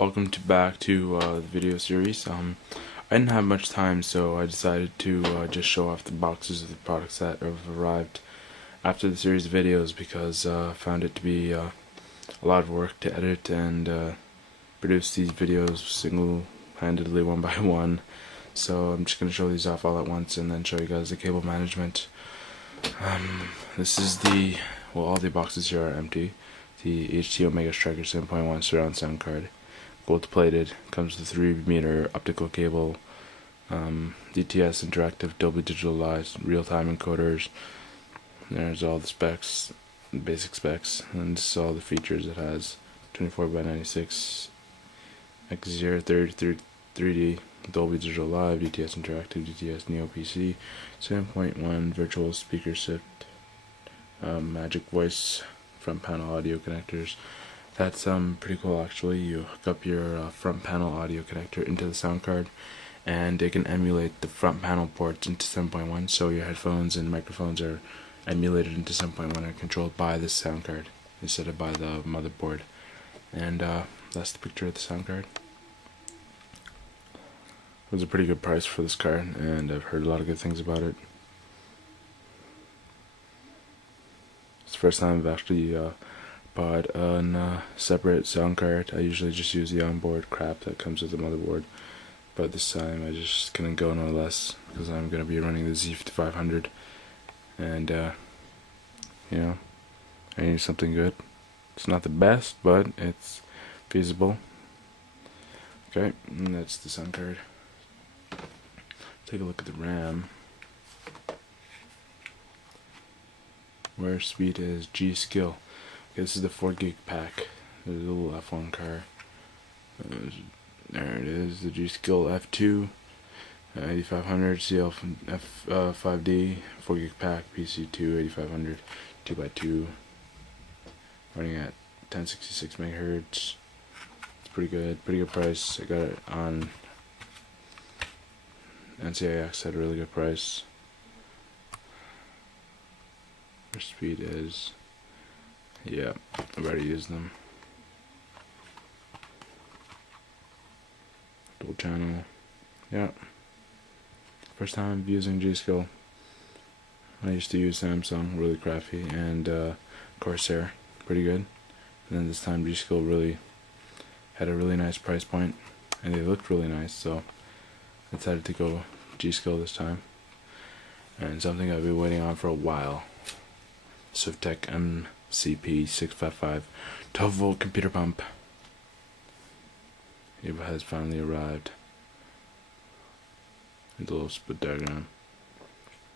Welcome back to the video series. I didn't have much time, so I decided to just show off the boxes of the products that have arrived after the series of videos because I found it to be a lot of work to edit and produce these videos single-handedly, one by one. So I'm just going to show these off all at once and then show you guys the cable management. This is all the boxes here are empty. The HT Omega Striker 7.1 surround sound card. Gold plated, comes with a 3-meter optical cable, DTS interactive Dolby Digital Live, real-time encoders. There's all the specs, basic specs, and this is all the features it has. 24x96 X0 3D Dolby Digital Live, DTS interactive, DTS Neo PC, 7.1 virtual speaker SIP, Magic Voice front panel audio connectors. That's pretty cool actually. You hook up your front panel audio connector into the sound card and it can emulate the front panel ports into 7.1, so your headphones and microphones are emulated into 7.1 and controlled by this sound card instead of by the motherboard. And that's the picture of the sound card. It was a pretty good price for this card and I've heard a lot of good things about it. It's the first time I've actually bought a separate sound card. I usually just use the onboard crap that comes with the motherboard, but this time I just couldn't go no less because I'm going to be running the Z500 and you know, I need something good. It's not the best, but it's feasible. Okay, and that's the sound card. Take a look at the RAM. Where speed is G.Skill. Okay, this is the 4 gig pack. There's a little F1 car. There it is, the G.Skill F2 8500 CL5D 4 gig pack, PC2 8500 2x2, running at 1066 megahertz. It's pretty good price. I got it on NCIX at a really good price. Their speed is, yeah, I've already used them. Dual channel, yeah. First time I'm using G.Skill. I used to use Samsung, really crappy, and Corsair, pretty good. And then this time G.Skill really had a really nice price point, and they looked really nice, so I decided to go G.Skill this time. And something I've been waiting on for a while. Swiftech MCP655 12-volt computer pump. It has finally arrived. A little split diagram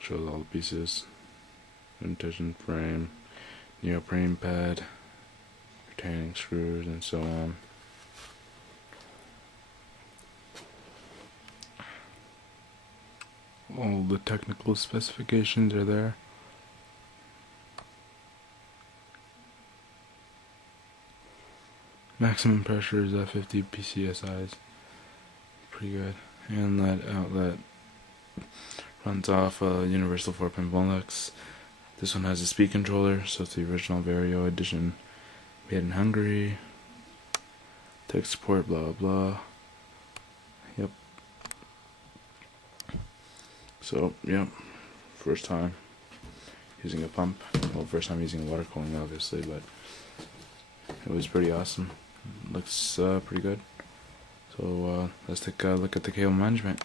shows all the pieces. Rotation frame, neoprene pad, retaining screws, and so on. All the technical specifications are there. Maximum pressure is at 50 psi. Pretty good. And that outlet runs off a universal 4-pin Deluxe. This one has a speed controller, so it's the original Vario edition, made in Hungary. Tech support, blah blah. Yep. So, yep. First time using a pump. Well, first time using water cooling, obviously, but it was pretty awesome. Looks pretty good. So let's take a look at the cable management.